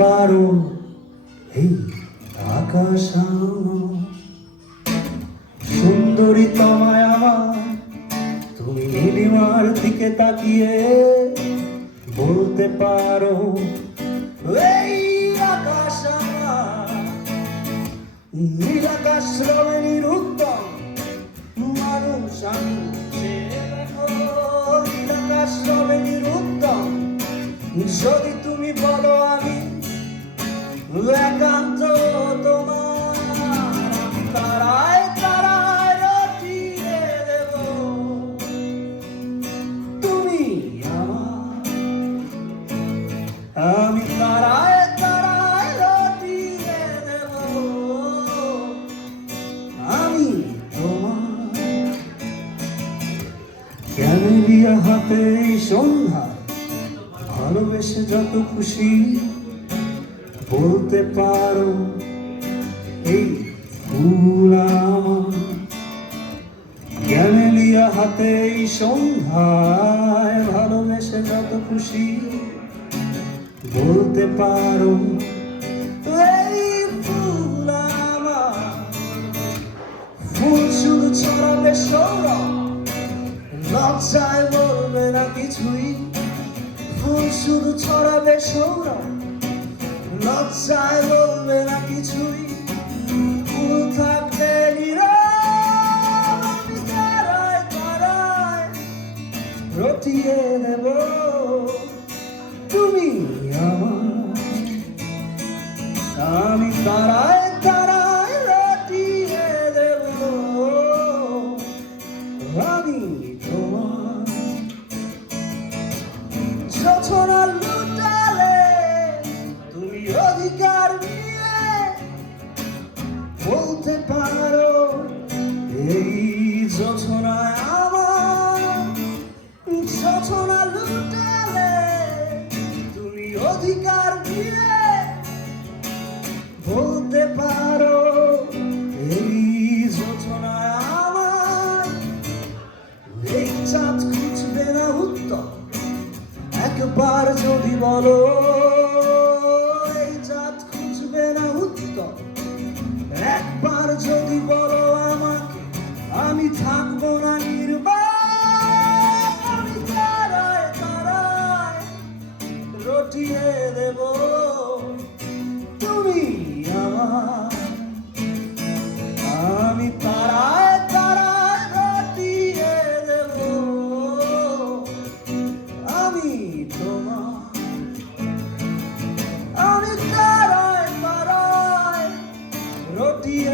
পারো এই আকাশ আমার। সুন্দরী তোমায় আমার, তুমি নীলিমার দিকে তাকিয়ে বলতে পারো এই আকাশ আমার। নীল আকাশ রমণীর উত্তম মানুষ আমি, চেয়ে দেখো নীল আকাশ রমণীর উত্তম। যদি তুমি বলো আমি একান্ত তোমার, আমি তারায় তারায় রটিয়ে দেব। তুমি আমার, আমি তারায় তারায় রটিয়ে দেব। আমি তোমার ক্যামেলিয়া হাতে এই সন্ধ্যা, ভালোবেসে যত খুশি বলতে পারো এই ফুল আমার। ক্যামেলিয়া হাতে এই সন্ধ্যায়, ভালোবেসে যত খুশি বলতে পারো এই ফুল আমার। ফুল শুধু ছড়াবে সৌরভ, লজ্জায় বলবে না কিছুই। ফুল শুধু ছড়াবে সৌরভ, লজ্জায় বলবে না কিছুই। ফুল থাকবে নীরব, আমি তারায় তারায় রটিয়ে দেব। তুমি আমার, আমি তারায় তারায় রটিয়ে দেব। আমি তোমার যোছনা লুটালে তুমি অধিকার নিয়ে বলতে পারো এই যোছনায় আমার। যোছনা লুটালে তুমি অধিকার নিয়ে বলতে পারো এই যোছনায় আমার। এই চাঁদ খুঁজবে না উত্তর একবার যদি বলো, এই চাঁদ খুঁজবে না উত্তর একবার যদি বলো আমাকে, আমি থাকবো না নির্বাক। আমি তারায় তারায় রটিয়ে দেব। তুমি আমার, আমি তারায় তারায় রটিয়ে দেব। আমি তোমার, আমি তারায় তারায় রটিয়ে